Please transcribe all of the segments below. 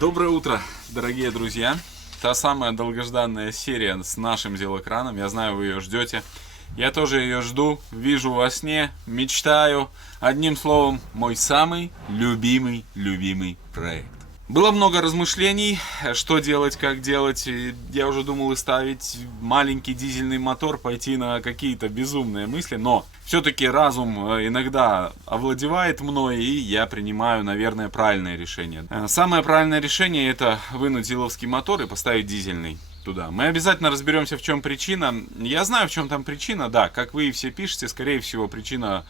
Доброе утро, дорогие друзья. Та самая долгожданная серия с нашим Зилокраном. Я знаю, вы ее ждете. Я тоже ее жду, вижу во сне, мечтаю. Одним словом, мой самый любимый проект. Было много размышлений, что делать, как делать. Я уже думал и ставить маленький дизельный мотор, пойти на какие-то безумные мысли, но все-таки разум иногда овладевает мной, и я принимаю, наверное, правильное решение. Самое правильное решение — это вынуть зиловский мотор и поставить дизельный туда. Мы обязательно разберемся, в чем причина. Я знаю, в чем там причина, да, как вы все пишете, скорее всего, причина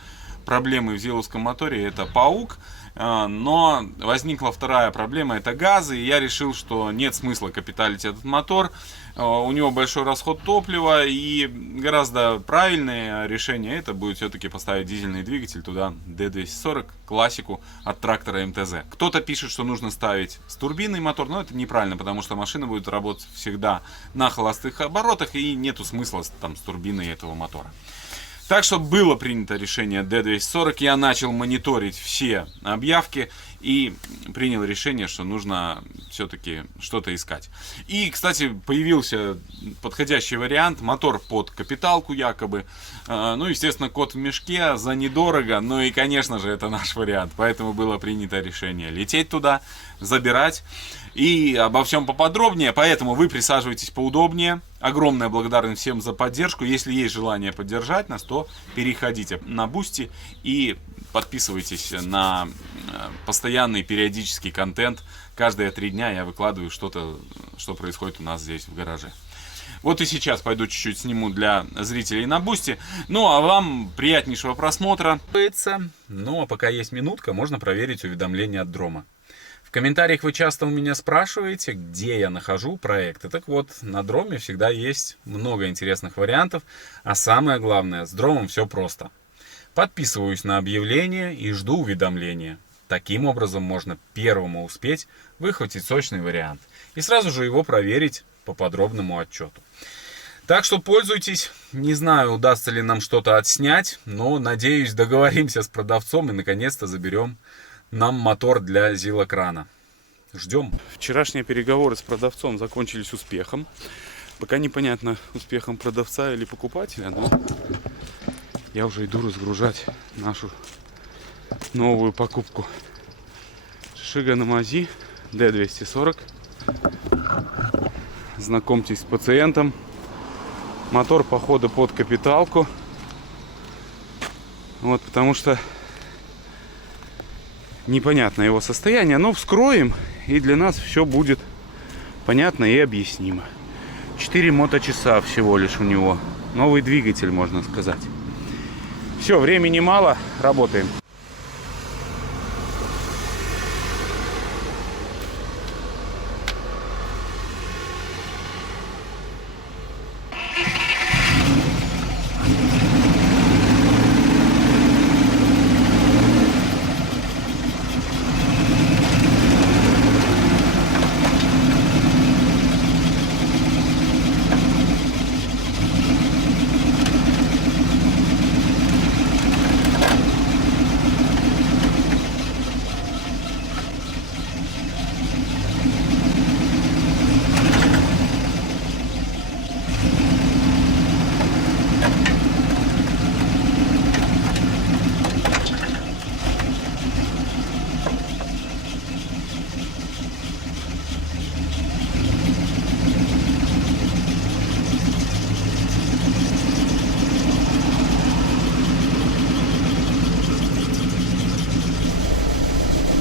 проблемы в зиловском моторе — это паук. Но возникла вторая проблема — это газы, и я решил, что нет смысла капиталить этот мотор. У него большой расход топлива, и гораздо правильное решение это будет все-таки поставить дизельный двигатель туда, D240, классику от трактора МТЗ. Кто-то пишет, что нужно ставить с турбиной мотор, но это неправильно, потому что машина будет работать всегда на холостых оборотах, и нету смысла там с турбиной этого мотора. Так что было принято решение D240, я начал мониторить все объявки и принял решение, что нужно все-таки что-то искать. И, кстати, появился подходящий вариант, мотор под капиталку якобы. Ну, естественно, кот в мешке, за недорого, ну и, конечно же, это наш вариант. Поэтому было принято решение лететь туда, забирать. И обо всем поподробнее, поэтому вы присаживайтесь поудобнее. Огромная благодарность всем за поддержку. Если есть желание поддержать нас, то переходите на Boosty и подписывайтесь на постоянный периодический контент. Каждые 3 дня я выкладываю что-то, что происходит у нас здесь в гараже. Вот и сейчас пойду чуть-чуть сниму для зрителей на Boosty. Ну а вам приятнейшего просмотра. Ну а пока есть минутка, можно проверить уведомления от Дрома. В комментариях вы часто у меня спрашиваете, где я нахожу проекты. Так вот, на Дроме всегда есть много интересных вариантов. А самое главное, с Дромом все просто. Подписываюсь на объявления и жду уведомления. Таким образом можно первому успеть выхватить сочный вариант. И сразу же его проверить по подробному отчету. Так что пользуйтесь. Не знаю, удастся ли нам что-то отснять, но надеюсь, договоримся с продавцом и наконец-то заберем нам мотор для Зилокрана. Ждем. Вчерашние переговоры с продавцом закончились успехом. Пока непонятно, успехом продавца или покупателя, но я уже иду разгружать нашу новую покупку. Шишига на мази D240. Знакомьтесь с пациентом. Мотор, походу, под капиталку. Вот, потому что непонятно его состояние, но вскроем, и для нас все будет понятно и объяснимо. 4 моточаса всего лишь у него. Новый двигатель, можно сказать. Все, времени мало, работаем.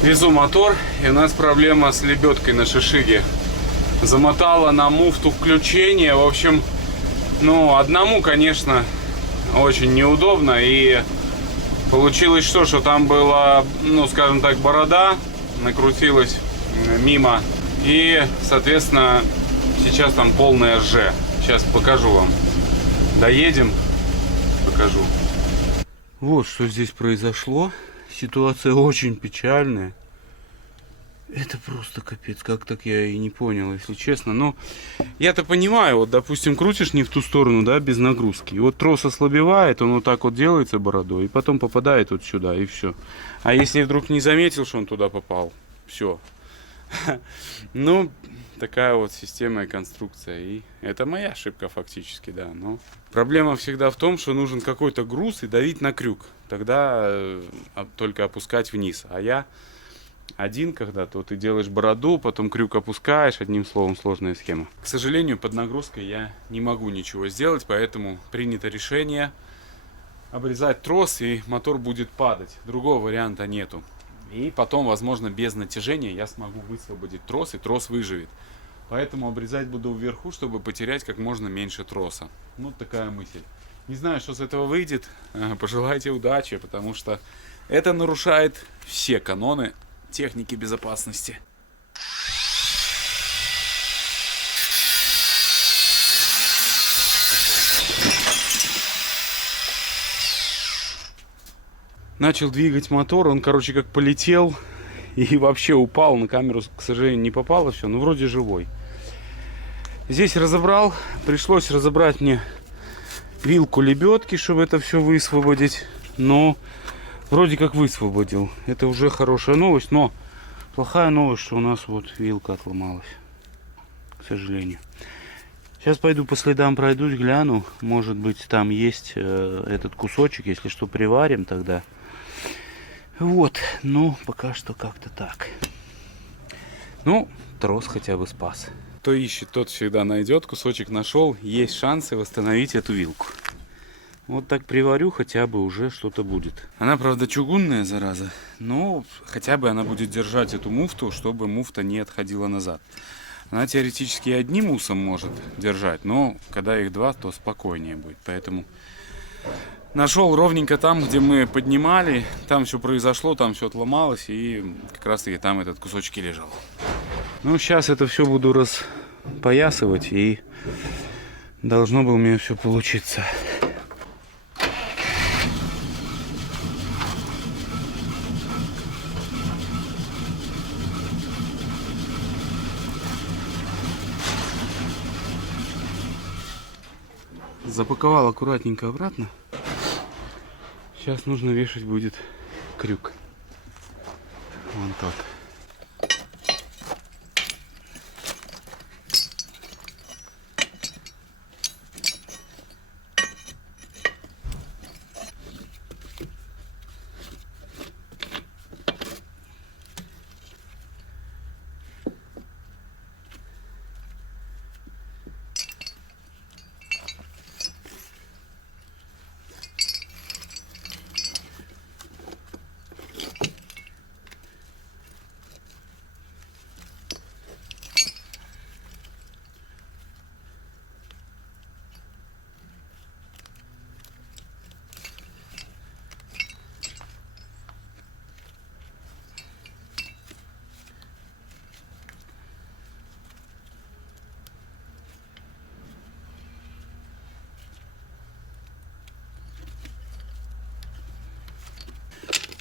Везу мотор, и у нас проблема с лебедкой на шишиге. Замотала на муфту включения. В общем, ну, одному, конечно, очень неудобно. И получилось что там была, ну, скажем так, борода, накрутилась мимо. И, соответственно, сейчас там полное Ж. Сейчас покажу вам. Доедем, покажу. Вот что здесь произошло. Ситуация очень печальная. Это просто капец. Как так, я и не понял, если честно. Но я-то понимаю, вот, допустим, крутишь не в ту сторону, да, без нагрузки. И вот трос ослабевает, он вот так вот делается бородой, и потом попадает вот сюда, и все. А если вдруг не заметил, что он туда попал, все. Ну, такая вот система и конструкция. И это моя ошибка фактически, да. Но проблема всегда в том, что нужен какой-то груз и давить на крюк. Тогда только опускать вниз. А я один, когда то ты делаешь бороду, потом крюк опускаешь, одним словом, сложная схема. К сожалению, под нагрузкой я не могу ничего сделать, поэтому принято решение обрезать трос, и мотор будет падать. Другого варианта нету. И потом, возможно, без натяжения я смогу высвободить трос, и трос выживет. Поэтому обрезать буду вверху, чтобы потерять как можно меньше троса. Ну, такая мысль. Не знаю, что с этого выйдет. Пожелайте удачи, потому что это нарушает все каноны техники безопасности. Начал двигать мотор, он, короче, как полетел и вообще упал. На камеру, к сожалению, не попало все, но вроде живой. Здесь разобрал, пришлось разобрать мне вилку лебедки, чтобы это все высвободить. Но вроде как высвободил. Это уже хорошая новость, но плохая новость, что у нас вот вилка отломалась, к сожалению. Сейчас пойду по следам пройдусь, гляну. Может быть, там есть этот кусочек, если что, приварим тогда. Вот, ну, пока что как-то так. Ну, трос хотя бы спас. Кто ищет, тот всегда найдет. Кусочек нашел, есть шансы восстановить эту вилку. Вот так приварю, хотя бы уже что-то будет. Она, правда, чугунная, зараза. Но хотя бы она будет держать эту муфту, чтобы муфта не отходила назад. Она теоретически и одним усом может держать, но когда их два, то спокойнее будет. Поэтому нашел ровненько там, где мы поднимали. Там все произошло, там все отломалось, и как раз таки там этот кусочек и лежал. Ну, сейчас это все буду распоясывать, и должно было у меня все получиться. Запаковал аккуратненько обратно. Сейчас нужно вешать будет крюк. Вон тот.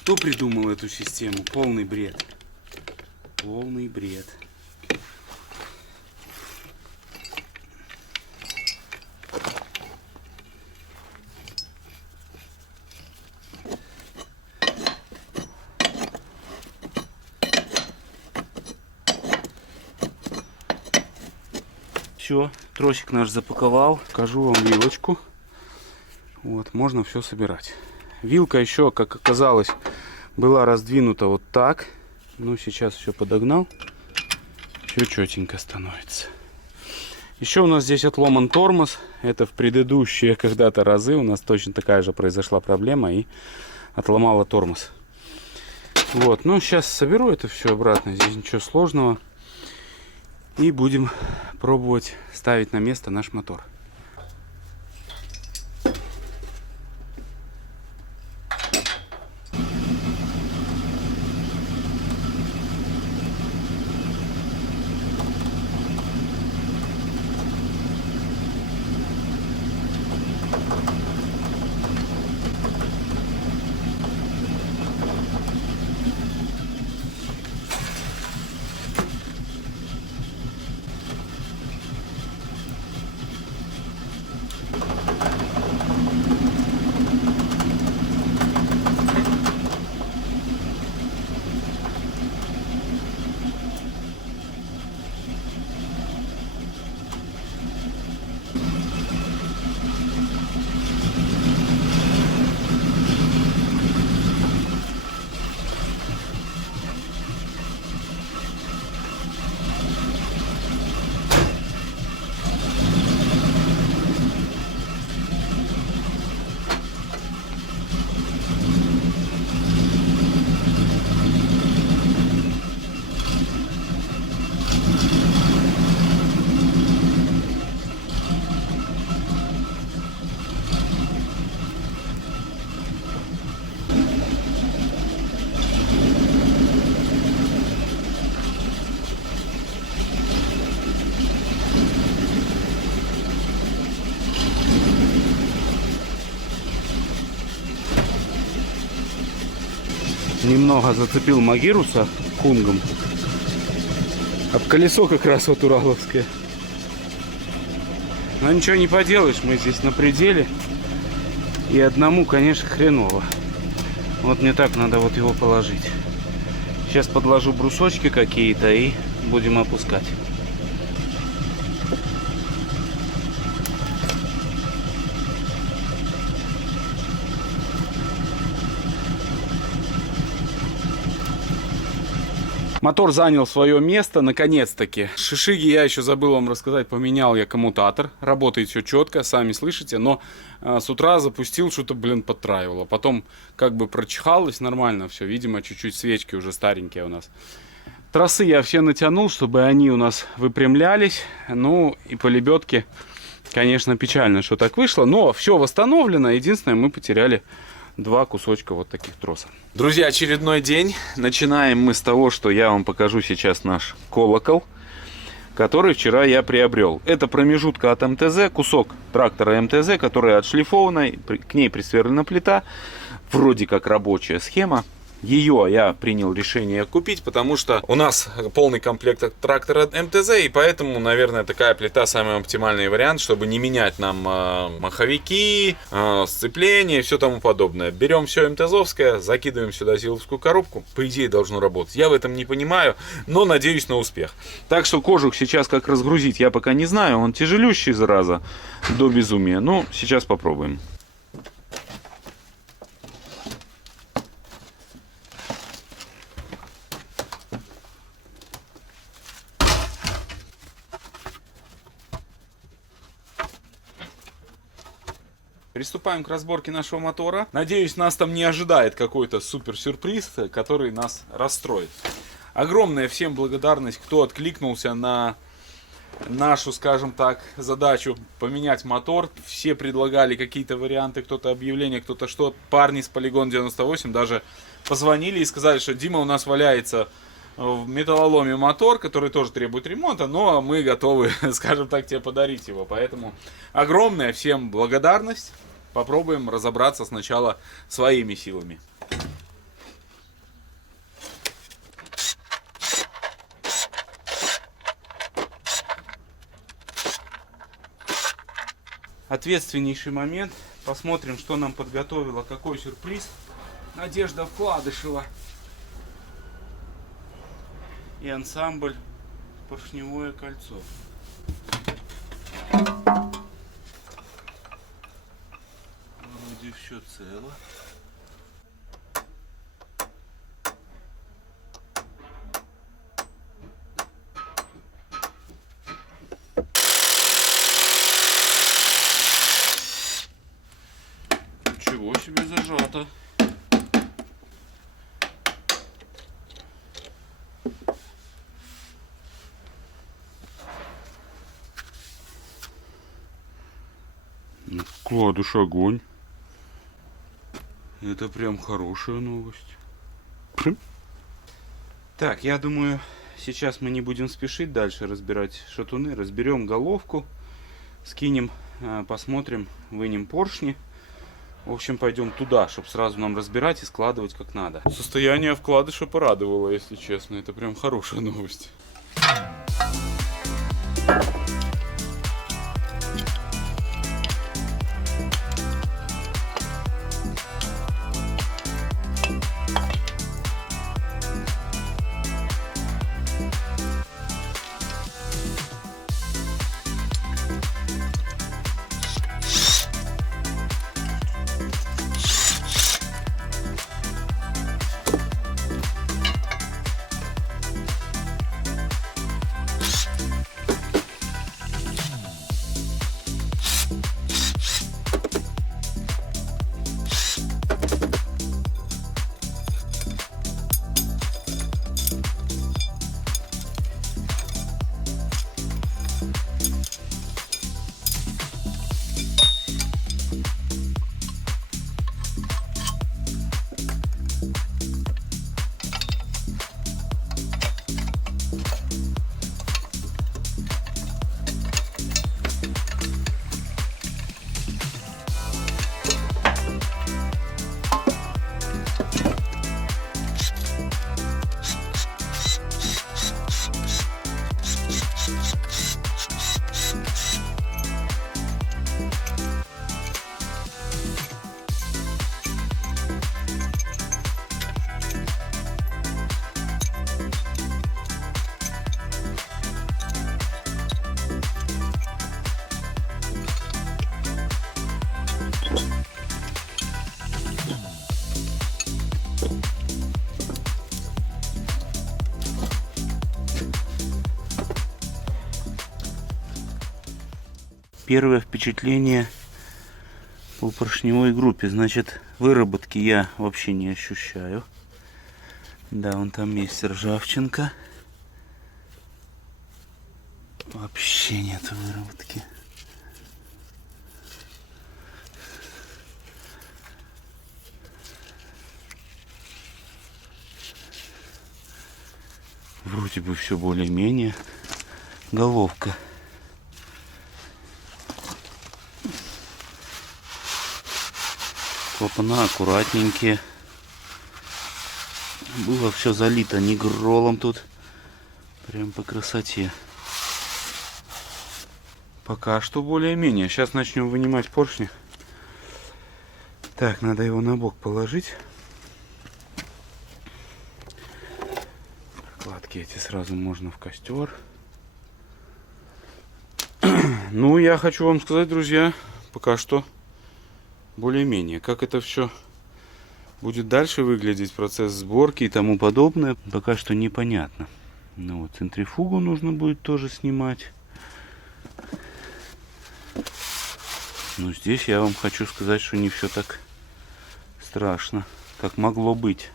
Кто придумал эту систему? Полный бред. Полный бред. Все, тросик наш запаковал. Покажу вам вилочку. Вот, можно все собирать. Вилка еще, как оказалось, была раздвинута вот так. Ну, сейчас все подогнал. Все четенько становится. Еще у нас здесь отломан тормоз. Это в предыдущие когда-то разы у нас точно такая же произошла проблема и отломала тормоз. Вот, ну сейчас соберу это все обратно. Здесь ничего сложного. И будем пробовать ставить на место наш мотор. немного зацепил Магируса хунгом. Об колесо как раз вот ураловское. Но ничего не поделаешь, мы здесь на пределе. И одному, конечно, хреново. Вот мне так надо вот его положить. Сейчас подложу брусочки какие-то и будем опускать. Мотор занял свое место, наконец-таки. Шишиги я еще забыл вам рассказать, поменял я коммутатор. Работает все четко, сами слышите, но с утра запустил, что-то, подтраивало. Потом как бы прочихалось нормально все, видимо, чуть-чуть свечки уже старенькие у нас. Тросы я все натянул, чтобы они у нас выпрямлялись. Ну и по лебедке, конечно, печально, что так вышло, но все восстановлено. Единственное, мы потеряли 2 кусочка вот таких тросов. Друзья, очередной день. Начинаем мы с того, что я вам покажу сейчас наш колокол, который вчера я приобрел. Это промежутка от МТЗ, кусок трактора МТЗ, который отшлифованный, к ней присверлена плита, вроде как рабочая схема. Ее я принял решение купить, потому что у нас полный комплект трактора МТЗ, и поэтому, наверное, такая плита самый оптимальный вариант, чтобы не менять нам маховики, сцепление и все тому подобное. Берем все МТЗовское, закидываем сюда силовскую коробку, по идее должно работать. Я в этом не понимаю, но надеюсь на успех. Так что кожух сейчас как разгрузить, я пока не знаю, он тяжелющий, зараза, до безумия. Ну, сейчас попробуем. Приступаем к разборке нашего мотора. Надеюсь, нас там не ожидает какой-то супер сюрприз, который нас расстроит. Огромная всем благодарность, кто откликнулся на нашу, скажем так, задачу поменять мотор. Все предлагали какие-то варианты, кто-то объявление, кто-то что. Парни с Полигон 98 даже позвонили и сказали, что Дима, у нас валяется в металлоломе мотор, который тоже требует ремонта, но мы готовы, скажем так, тебе подарить его. Поэтому огромная всем благодарность. Попробуем разобраться сначала своими силами. Ответственнейший момент. Посмотрим, что нам подготовила, какой сюрприз Надежда Вкладышева. И ансамбль «Поршневое кольцо». Вроде все цело. Ничего себе зажато. Вкладыш огонь. Это прям хорошая новость. Так, я думаю, сейчас мы не будем спешить дальше разбирать шатуны. Разберем головку, скинем, посмотрим, вынем поршни. В общем, пойдем туда, чтобы сразу нам разбирать и складывать как надо. Состояние вкладыша порадовало, если честно. Это прям хорошая новость. первое впечатление по поршневой группе. Значит, выработки я вообще не ощущаю. Да, вон там есть ржавчинка. Вообще нет выработки. Вроде бы все более-менее. Головка. Клапана аккуратненькие. Было все залито нигролом тут. Прям по красоте. Пока что более-менее. Сейчас начнем вынимать поршни. Так, надо его на бок положить. Прокладки эти сразу можно в костер. Ну, я хочу вам сказать, друзья, пока что более-менее. Как это все будет дальше выглядеть, процесс сборки и тому подобное, пока что непонятно. Ну вот, центрифугу нужно будет тоже снимать. Но здесь я вам хочу сказать, что не все так страшно, как могло быть.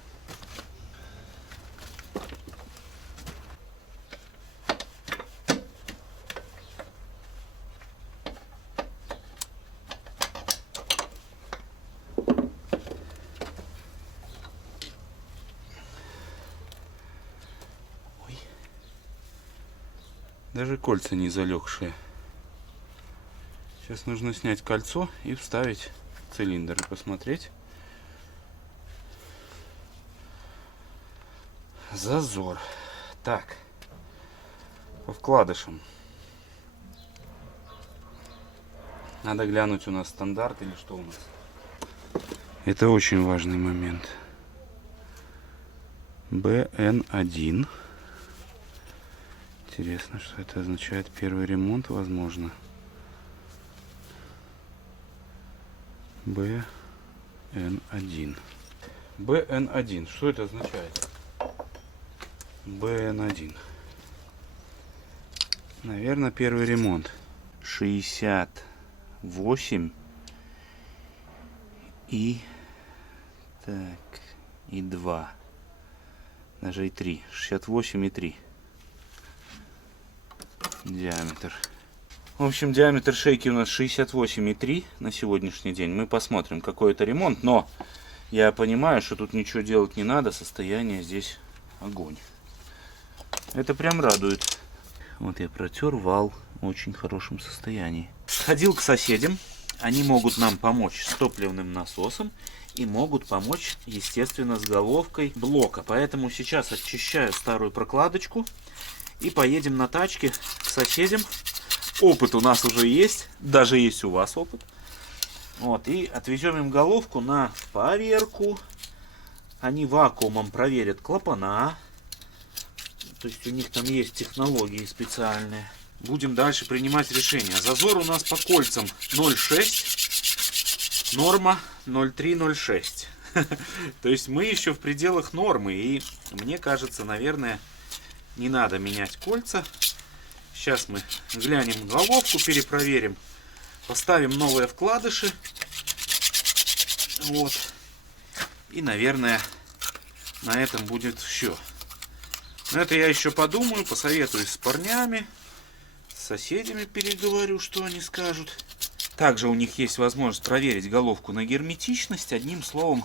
Даже кольца не залегшие. Сейчас нужно снять кольцо и вставить цилиндр и посмотреть. Зазор. Так. По вкладышам. Надо глянуть, у нас стандарт или что у нас. Это очень важный момент. БН1. Интересно, что это означает. Первый ремонт, возможно. БН1. БН1. Что это означает? БН1. Наверное, первый ремонт. 68 и так и 2. Даже и 3. 68 и 3. Диаметр. В общем, диаметр шейки у нас 68,3 на сегодняшний день. Мы посмотрим, какой это ремонт. Но я понимаю, что тут ничего делать не надо. Состояние здесь огонь. Это прям радует. Вот я протер вал в очень хорошем состоянии. Сходил к соседям. Они могут нам помочь с топливным насосом. И могут помочь, естественно, с головкой блока. Поэтому сейчас очищаю старую прокладочку. И поедем на тачке к соседям. Опыт у нас уже есть. Даже есть у вас опыт. Вот. И отвезем им головку на поверку. Они вакуумом проверят клапана. То есть у них там есть технологии специальные. Будем дальше принимать решение. Зазор у нас по кольцам 0,6. Норма 0,3-0,6. То есть мы еще в пределах нормы. И мне кажется, наверное, не надо менять кольца. Сейчас мы глянем головку, перепроверим. Поставим новые вкладыши. Вот. И, наверное, на этом будет все. Но это я еще подумаю, посоветуюсь с парнями. С соседями переговорю, что они скажут. Также у них есть возможность проверить головку на герметичность. Одним словом,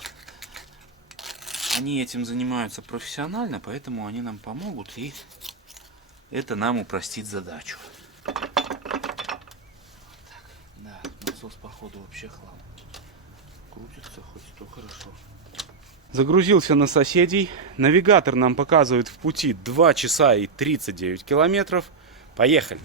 они этим занимаются профессионально, поэтому они нам помогут, и это нам упростит задачу. Так, да, насос походу вообще хлам. Крутится хоть то хорошо. Загрузился на соседей. Навигатор нам показывает в пути 2 часа и 39 километров. Поехали!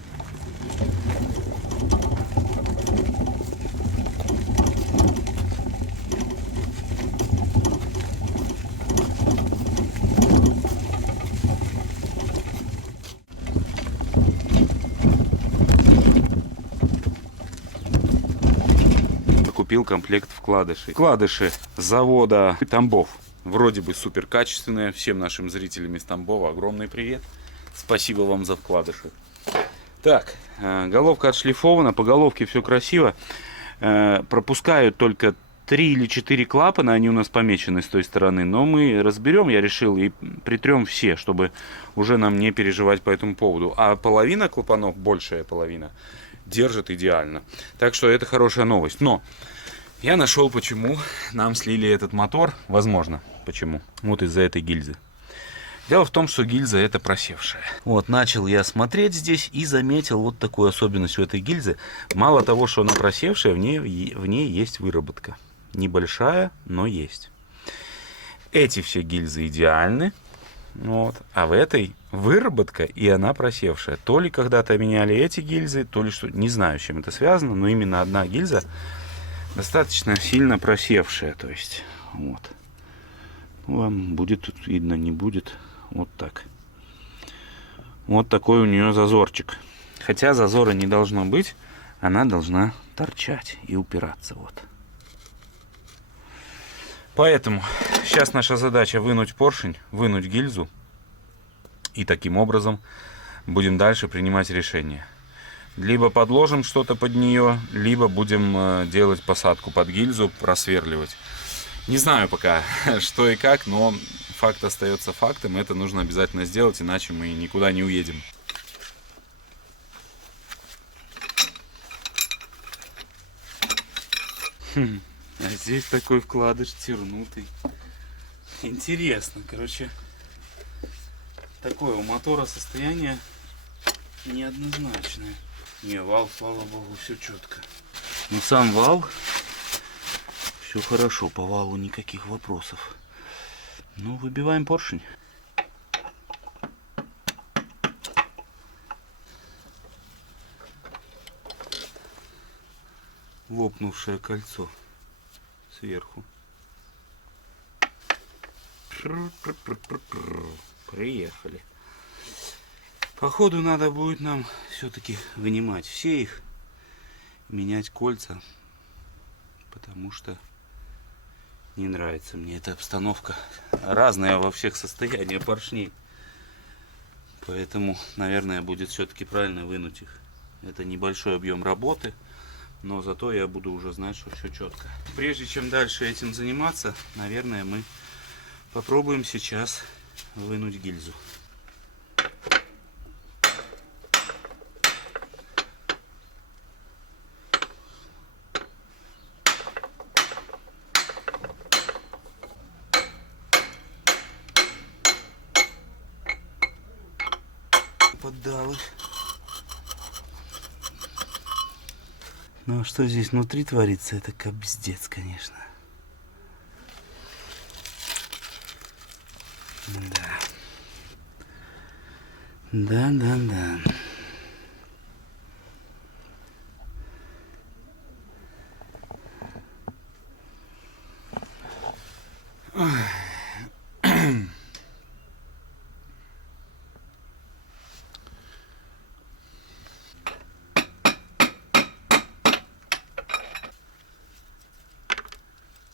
Купил комплект вкладышей. Вкладыши завода Тамбов. Вроде бы супер качественные. Всем нашим зрителям из Тамбова огромный привет. Спасибо вам за вкладыши. Так, головка отшлифована, по головке все красиво. Пропускают только 3 или 4 клапана, они у нас помечены с той стороны. Но мы разберем, я решил, и притрем все, чтобы уже нам не переживать по этому поводу. А половина клапанов, большая половина, держит идеально. Так что это хорошая новость. Но я нашел, почему нам слили этот мотор. Возможно, почему. Вот из-за этой гильзы. Дело в том, что гильза это просевшая. Вот, начал я смотреть здесь и заметил вот такую особенность у этой гильзы. Мало того, что она просевшая, в ней есть выработка. Небольшая, но есть. Эти все гильзы идеальны. Вот. А в этой выработка, и она просевшая. То ли когда-то меняли эти гильзы, то ли что. Не знаю, с чем это связано, но именно одна гильза достаточно сильно просевшая. То есть, вот. Вам будет тут видно, не будет. Вот так. Вот такой у нее зазорчик. Хотя зазора не должно быть. Она должна торчать и упираться. Вот. Поэтому сейчас наша задача вынуть поршень, вынуть гильзу. И таким образом будем дальше принимать решение. Либо подложим что-то под нее, либо будем делать посадку под гильзу, просверливать. Не знаю пока, что и как, но факт остается фактом. Это нужно обязательно сделать, иначе мы никуда не уедем. А здесь такой вкладыш тернутый. Интересно, короче. Такое у мотора состояние неоднозначное. Не, вал, слава богу, все четко. Но сам вал, все хорошо, по валу никаких вопросов. Ну, выбиваем поршень. Лопнувшее кольцо сверху. Приехали. Походу надо будет нам все-таки вынимать все их, менять кольца, потому что не нравится мне эта обстановка. Разная во всех состояниях поршней. Поэтому, наверное, будет все-таки правильно вынуть их. Это небольшой объем работы, но зато я буду уже знать, что все четко. Прежде чем дальше этим заниматься, наверное, мы попробуем сейчас вынуть гильзу. Поддал их. Ну а что здесь внутри творится, это капздец, конечно. Да. Да.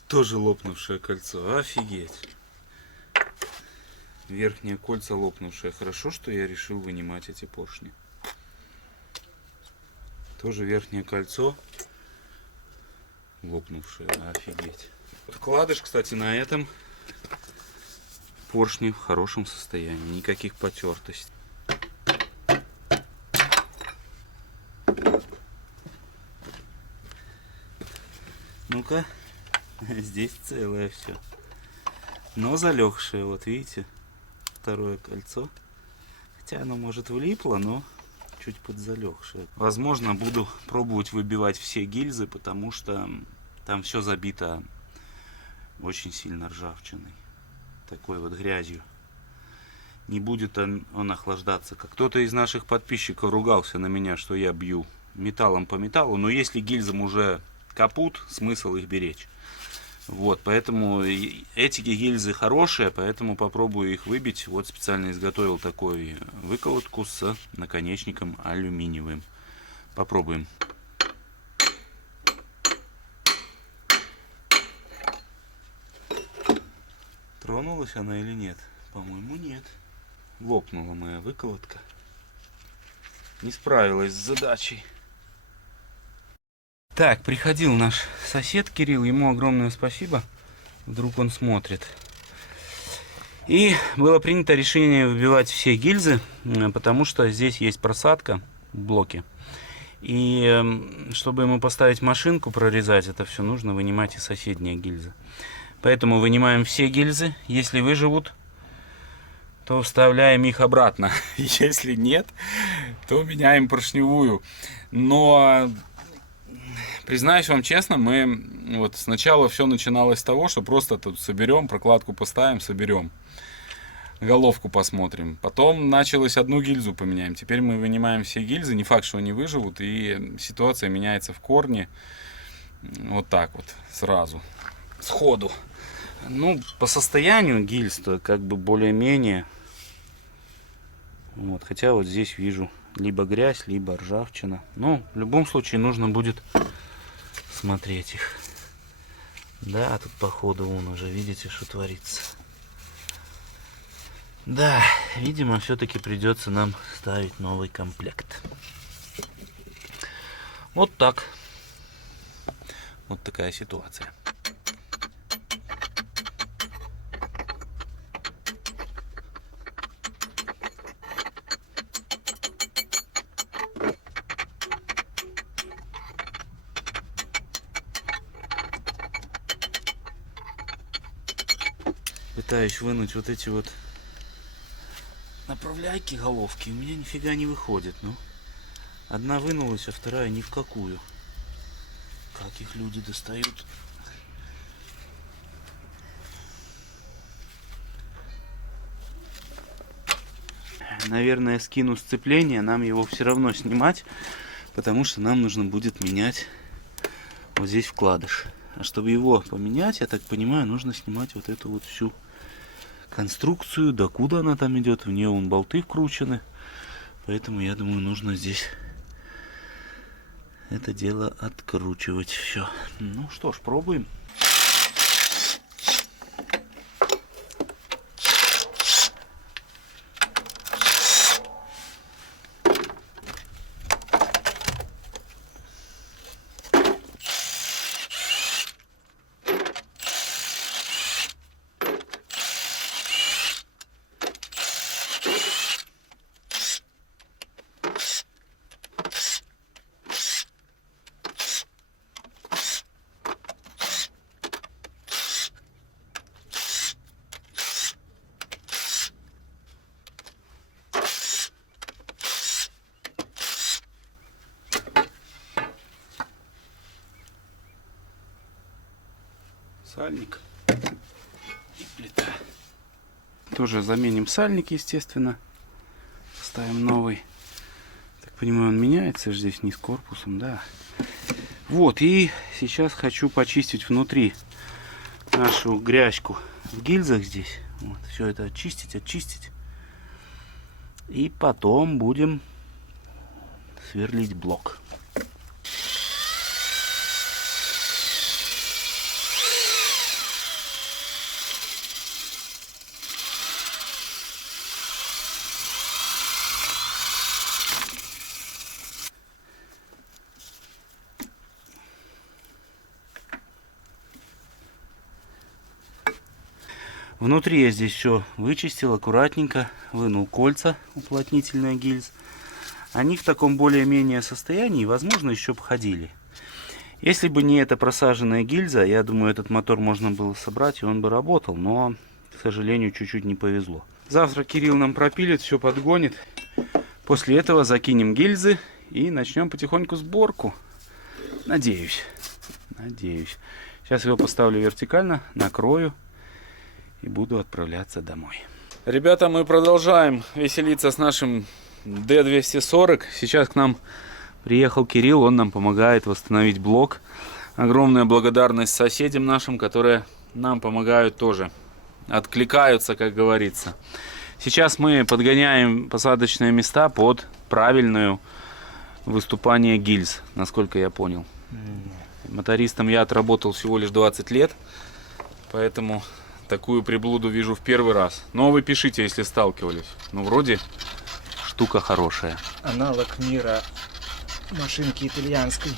Тоже лопнувшее кольцо. Офигеть. Верхнее кольцо лопнувшее. Хорошо, что я решил вынимать эти поршни. Тоже верхнее кольцо лопнувшее. Офигеть. Вкладыш, кстати, на этом поршне в хорошем состоянии. Никаких потертостей. Ну-ка. Здесь целое все. Но залегшее, вот видите, второе кольцо. Хотя оно может влипло, но чуть подзалегшее. Возможно, буду пробовать выбивать все гильзы, потому что там все забито очень сильно ржавчиной. Такой вот грязью. Не будет он охлаждаться. Как кто-то из наших подписчиков ругался на меня, что я бью металлом по металлу. Но если гильзам уже капут, смысл их беречь. Вот, поэтому эти гильзы хорошие, поэтому попробую их выбить. Вот специально изготовил такую выколотку с наконечником алюминиевым. Попробуем. Тронулась она или нет? По-моему, нет. Лопнула моя выколотка. не справилась с задачей. Так, приходил наш сосед Кирилл, ему огромное спасибо. Вдруг он смотрит. И было принято решение выбивать все гильзы, потому что здесь есть просадка в блоке. И чтобы ему поставить машинку, прорезать это все, нужно вынимать и соседние гильзы. Поэтому вынимаем все гильзы. Если выживут, то вставляем их обратно. Если нет, то меняем поршневую. Но, признаюсь вам честно, мы вот сначала все начиналось с того, что просто тут соберем, прокладку поставим, соберем. Головку посмотрим. Потом началось одну гильзу поменяем. Теперь мы вынимаем все гильзы. Не факт, что они выживут. И ситуация меняется в корне. Вот так вот. Сразу. Сходу. Ну, по состоянию гильз-то как бы более-менее. Вот. Хотя вот здесь вижу либо грязь, либо ржавчина. Но в любом случае нужно будет смотреть их. Да, тут походу вон уже видите, что творится. Да, видимо, все-таки придется нам ставить новый комплект. Вот так. Вот такая ситуация. Пытаюсь вынуть вот эти вот направляйки головки, у меня нифига не выходит. Ну, одна вынулась, а вторая ни в какую. Как их люди достают? Наверное, скину сцепление, нам его все равно снимать, потому что нам нужно будет менять вот здесь вкладыш. А чтобы его поменять, я так понимаю, нужно снимать вот эту вот всю конструкцию, докуда она там идет, в нее вон болты вкручены, поэтому я думаю, нужно здесь это дело откручивать все. Ну что ж, пробуем. Сальник и плита. Тоже заменим сальник, естественно. Ставим новый. Так понимаю, он меняется здесь не с корпусом, да. Вот, и сейчас хочу почистить внутри нашу грязьку в гильзах здесь. Вот, все это очистить. И потом будем сверлить блок. Внутри я здесь все вычистил аккуратненько, вынул кольца уплотнительные гильз. Они в таком более-менее состоянии, возможно, еще бы ходили. Если бы не эта просаженная гильза, я думаю, этот мотор можно было собрать, и он бы работал, но, к сожалению, чуть-чуть не повезло. Завтра Кирилл нам пропилит, все подгонит. После этого закинем гильзы и начнем потихоньку сборку. Надеюсь. Сейчас его поставлю вертикально, накрою и буду отправляться домой. Ребята, мы продолжаем веселиться с нашим D240. Сейчас к нам приехал Кирилл, он нам помогает восстановить блок. Огромная благодарность соседям нашим, которые нам помогают тоже. Откликаются, как говорится. Сейчас мы подгоняем посадочные места под правильное выступание гильз, насколько я понял. Мотористом я отработал всего лишь 20 лет, поэтому такую приблуду вижу в первый раз. Но вы пишите, если сталкивались. Ну, вроде штука хорошая. Аналог мира машинки итальянской.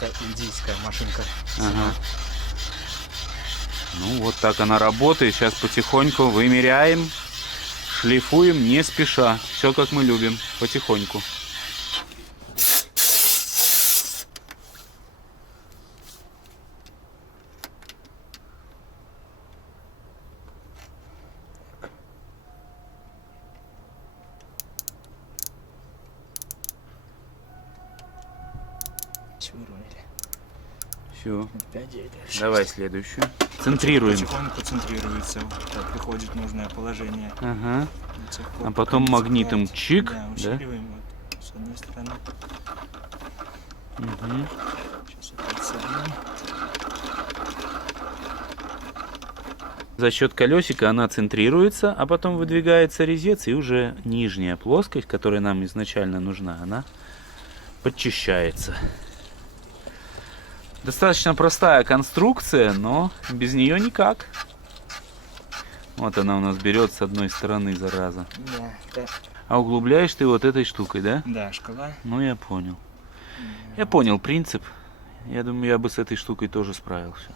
Это индийская машинка. Ага. Ну вот так она работает. Сейчас потихоньку вымеряем, шлифуем не спеша. Все как мы любим, потихоньку. Выровняли. Все. Опять 9, 6. Давай следующую. Центрируем. Потихоньку центрируется. Так, приходит нужное положение. Ага. До тех пор, А пока потом не магнитом цепляет. чик. Да, Да? усиливаем вот, с одной стороны. Угу. Сейчас опять собьем. За счет колесика она центрируется, а потом выдвигается резец, и уже нижняя плоскость, которая нам изначально нужна, она подчищается. Достаточно простая конструкция, но без нее никак. Вот она у нас берет с одной стороны, зараза. Да, да. А углубляешь ты вот этой штукой, да? Да, шкала. Ну, я понял. Я понял принцип. Я думаю, я бы с этой штукой тоже справился.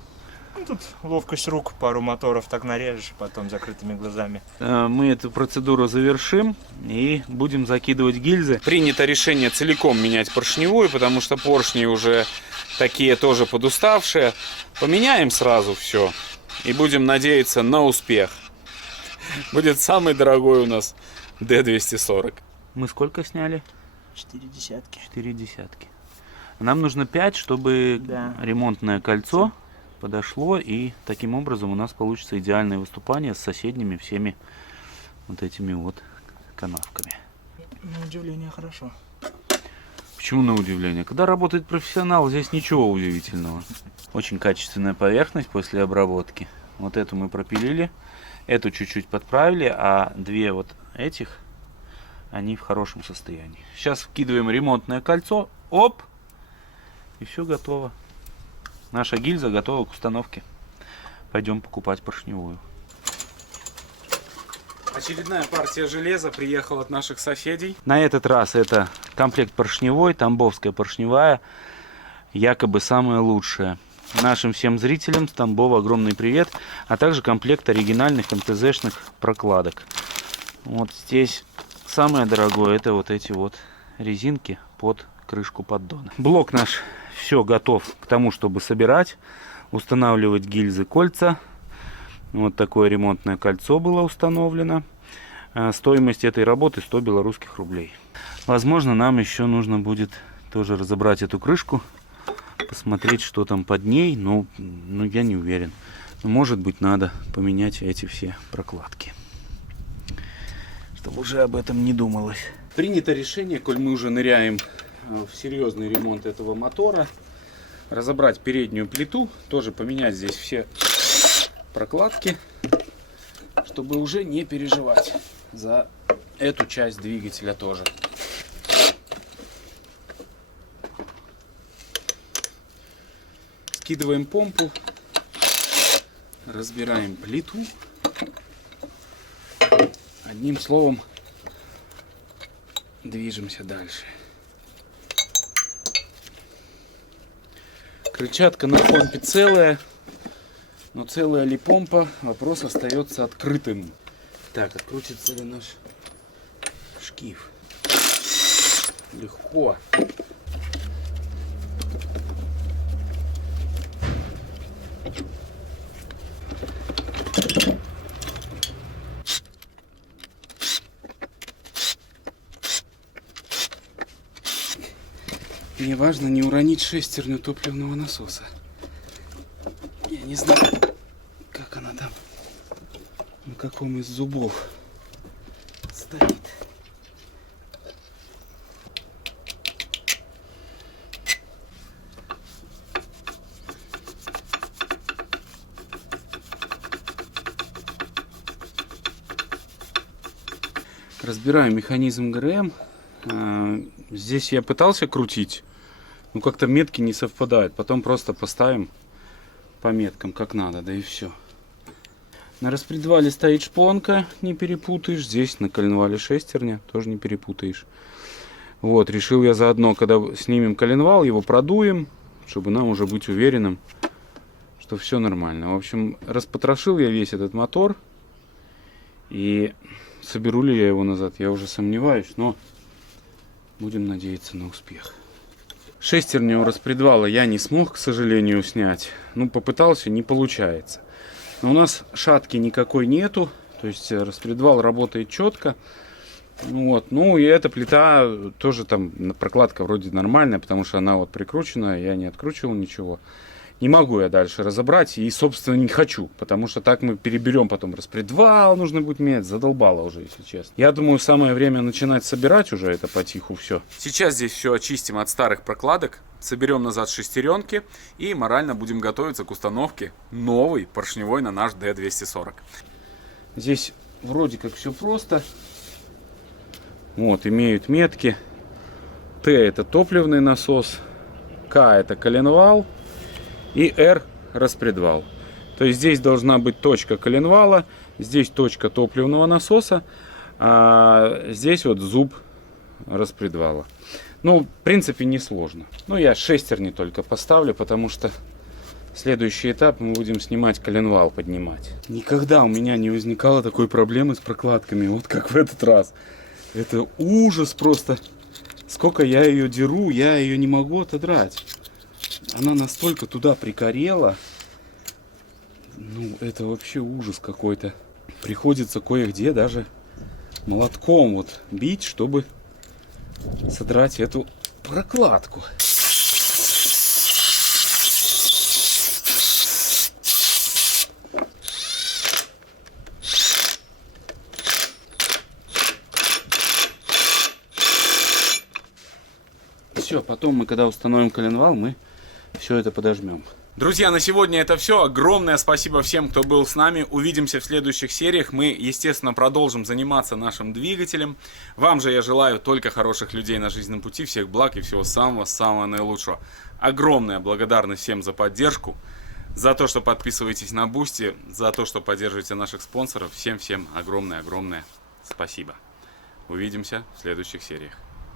Ну, тут ловкость рук, пару моторов так нарежешь, потом закрытыми глазами. Мы эту процедуру завершим и будем закидывать гильзы. Принято решение целиком менять поршневую, потому что поршни уже такие тоже подуставшие. Поменяем сразу все и будем надеяться на успех. Будет самый дорогой у нас D240. Мы сколько сняли? 4 десятки. 4 десятки. Нам нужно 5, чтобы Да. ремонтное кольцо подошло, и таким образом у нас получится идеальное выступание с соседними всеми вот этими вот канавками. На удивление хорошо. Почему на удивление? Когда работает профессионал, здесь ничего удивительного. Очень качественная поверхность после обработки. Вот эту мы пропилили, эту чуть-чуть подправили, а две вот этих, они в хорошем состоянии. Сейчас вкидываем ремонтное кольцо, оп, и все готово. Наша гильза готова к установке. Пойдем покупать поршневую. Очередная партия железа приехала от наших соседей. На этот раз это комплект поршневой, тамбовская поршневая, якобы самая лучшая. Нашим всем зрителям с Тамбова огромный привет, а также комплект оригинальных МТЗ-шных прокладок. Вот здесь самое дорогое, это вот эти вот резинки под крышку поддона. Блок наш все готов к тому, чтобы собирать, устанавливать гильзы, кольца. Вот такое ремонтное кольцо было установлено. Стоимость этой работы 100 белорусских рублей. Возможно, нам еще нужно будет тоже разобрать эту крышку, посмотреть, что там под ней, но я не уверен. Но, может быть, надо поменять эти все прокладки, чтобы уже об этом не думалось. Принято решение, коль мы уже ныряем в серьезный ремонт этого мотора, разобрать переднюю плиту, тоже поменять здесь все прокладки, чтобы уже не переживать за эту часть двигателя тоже. Скидываем помпу, разбираем плиту. Одним словом, движемся дальше. Крыльчатка на помпе целая, но целая ли помпа, вопрос остается открытым. Так, открутится ли наш шкив? Легко. Мне важно не уронить шестерню топливного насоса. Я не знаю, как она там, на каком из зубов стоит. Разбираю механизм ГРМ. Здесь я пытался крутить, но как-то метки не совпадают. Потом просто поставим по меткам как надо, да и все. На распредвале стоит шпонка, не перепутаешь. Здесь на коленвале шестерня, тоже не перепутаешь. Вот, решил я заодно, когда снимем коленвал, его продуем, чтобы нам уже быть уверенным, что все нормально. В общем, распотрошил я весь этот мотор. И соберу ли я его назад, я уже сомневаюсь, но будем надеяться на успех. Шестерню распредвала я не смог, к сожалению, снять. Ну, попытался, не получается. Но у нас шатки никакой нету, то есть распредвал работает четко. Вот. Ну и эта плита тоже там прокладка вроде нормальная, потому что она вот прикручена, я не откручивал ничего. Не могу я дальше разобрать и, собственно, не хочу, потому что так мы переберем потом распредвал, нужно будет менять, задолбало уже, если честно. Я думаю, самое время начинать собирать уже это потиху все. Сейчас здесь все очистим от старых прокладок, соберем назад шестеренки и морально будем готовиться к установке новой поршневой на наш D240. Здесь вроде как все просто. Вот, имеют метки. Т это топливный насос, К это коленвал. И R распредвал. То есть здесь должна быть точка коленвала, здесь точка топливного насоса, а здесь вот зуб распредвала. Ну, в принципе, несложно. Ну, я шестерни только поставлю, потому что следующий этап мы будем снимать коленвал, поднимать. Никогда у меня не возникало такой проблемы с прокладками, вот как в этот раз. Это ужас просто. Сколько я ее деру, я ее не могу отодрать. Она настолько туда прикорела. Ну, это вообще ужас какой-то. Приходится кое-где даже молотком вот бить, чтобы содрать эту прокладку. Все, потом мы, когда установим коленвал, мы все это подожмем. Друзья, на сегодня это все. Огромное спасибо всем, кто был с нами. Увидимся в следующих сериях. Мы, естественно, продолжим заниматься нашим двигателем. Вам же я желаю только хороших людей на жизненном пути, всех благ и всего самого-самого наилучшего. Огромная благодарность всем за поддержку, за то, что подписываетесь на Boosty, за то, что поддерживаете наших спонсоров. Всем-всем огромное-огромное спасибо. Увидимся в следующих сериях.